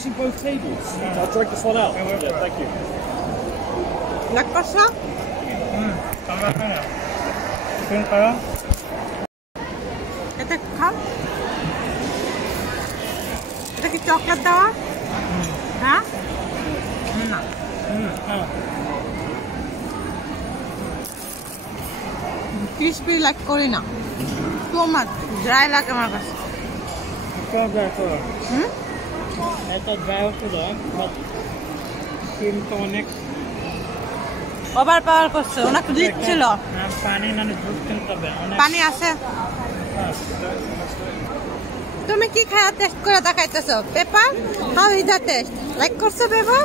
using both tables? I'll drag this one out. Yeah, thank you. লাগ করছো? এটা খাও। এটা কি চকলেট দেওয়া? হ্যাঁ? না। ক্রিসপি লাইক করি না। টু মাচ ড্রাই লাগে আমার কাছে। এটা ড্রাই হচ্ছিল কিন্তু অনেক ওভার পাওয়ার করছে, অনেক রিচ ছিল। পানি না জুস কিনতে হবে, পানি আছে? তুমি কি খাওয়া টেস্ট করে দেখাইতেছো? Paper how is the test? Like করছো পেপার?